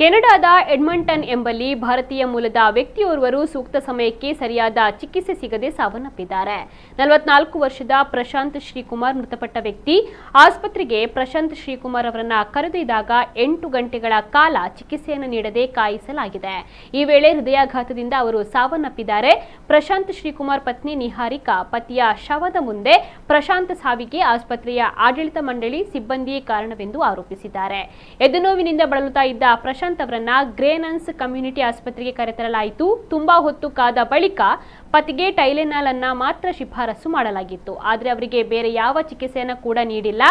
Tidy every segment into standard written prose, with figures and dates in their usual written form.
ಕೆನಡಾದ ಎಡ್ಮಂಟನ್ ಎಂಬಲ್ಲಿ ಭಾರತೀಯ ಮೂಲದ ವ್ಯಕ್ತಿಯೋರ್ವರು ಸೂಕ್ತ ಸಮಯಕ್ಕೆ ಸರಿಯಾದ ಚಿಕಿತ್ಸೆ ಸಿಗದೆ ಸಾವನ್ನಪ್ಪಿದ್ದಾರೆ. 44 ವರ್ಷದ ಪ್ರಶಾಂತ್ ಶ್ರೀಕುಮಾರ್ ಮೃತಪಟ್ಟ ವ್ಯಕ್ತಿ. ಆಸ್ಪತ್ರೆಗೆ ಪ್ರಶಾಂತ್ ಶ್ರೀಕುಮಾರ್ ಅವರನ್ನ ಕರೆದೊಯ್ದಾಗ 8 ಗಂಟೆಗಳ ಕಾಲ ಚಿಕಿತ್ಸೆಯನ್ನು ನೀಡದೆ ಕಾಯಿಸಲಾಗಿದೆ. ಈ ವೇಳೆ ಹೃದಯಾಘಾತದಿಂದ ಅವರು ಸಾವನ್ನಪ್ಪಿದ್ದಾರೆ. ಪ್ರಶಾಂತ್ ಶ್ರೀಕುಮಾರ್ ಪತ್ನಿ ನಿಹಾರಿಕಾ ಪತಿಯ ಶವದ ಮುಂದೆ ಪ್ರಶಾಂತ್ ಸಾವಿಗೆ ಆಸ್ಪತ್ರೆಯ ಆಡಳಿತ ಮಂಡಳಿ ಸಿಬ್ಬಂದಿ ಕಾರಣವೆಂದು ಆರೋಪಿಸಿದ್ದಾರೆ. ಎದೆನೋವಿನಿಂದ ಬಳಲುತ್ತಾ ಇದ್ದ ಪ್ರಶಾಂತ್ ಅವರನ್ನ ಗ್ರೇನನ್ಸ್ ಕಮ್ಯುನಿಟಿ ಆಸ್ಪತ್ರೆಗೆ ಕರೆತರಲಾಯಿತು. ತುಂಬಾ ಹೊತ್ತು ಕಾದ ಬಳಿಕ ಪತಿಗೆ ಟೈಲೆನಾಲ್ ಅನ್ನ ಮಾತ್ರ ಶಿಫಾರಸು ಮಾಡಲಾಗಿತ್ತು. ಆದರೆ ಅವರಿಗೆ ಬೇರೆ ಯಾವ ಚಿಕಿತ್ಸೆಯನ್ನು ಕೂಡ ನೀಡಿಲ್ಲ.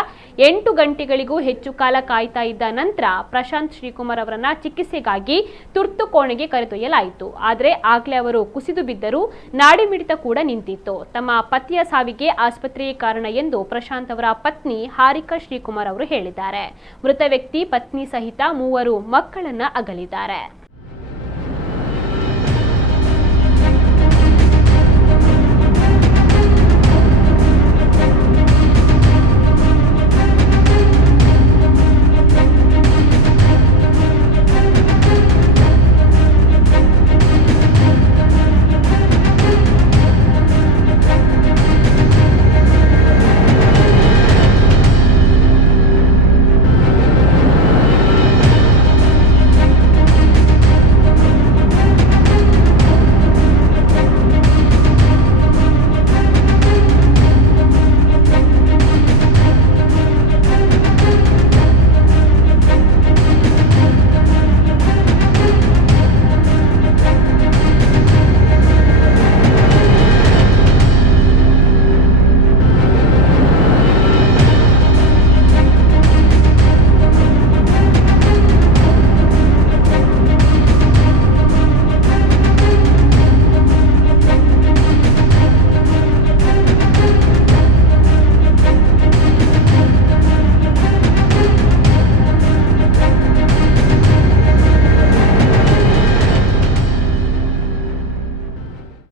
8 ಗಂಟೆಗಳಿಗೂ ಹೆಚ್ಚು ಕಾಲ ಕಾಯ್ತಾ ಇದ್ದ ನಂತರ ಪ್ರಶಾಂತ್ ಶ್ರೀಕುಮಾರ್ ಅವರನ್ನ ಚಿಕಿತ್ಸೆಗಾಗಿ ತುರ್ತು ಕೋಣೆಗೆ ಕರೆದೊಯ್ಯಲಾಯಿತು. ಆದರೆ ಆಗ್ಲೇ ಅವರು ಕುಸಿದು ಬಿದ್ದರು. ನಾಡಿ ಮಿಡಿತ ಕೂಡ ನಿಂತಿತ್ತು. ತಮ್ಮ ಪತಿಯ ಸಾವಿಗೆ ಆಸ್ಪತ್ರೆಯೇ ಕಾರಣ ಎಂದು ಪ್ರಶಾಂತ್ ಅವರ ಪತ್ನಿ ಹಾರಿಕಾ ಶ್ರೀಕುಮಾರ್ ಅವರು ಹೇಳಿದ್ದಾರೆ. ಮೃತ ವ್ಯಕ್ತಿ ಪತ್ನಿ ಸಹಿತ 3 ಮಕ್ಕಳನ್ನ ಅಗಲಿದ್ದಾರೆ.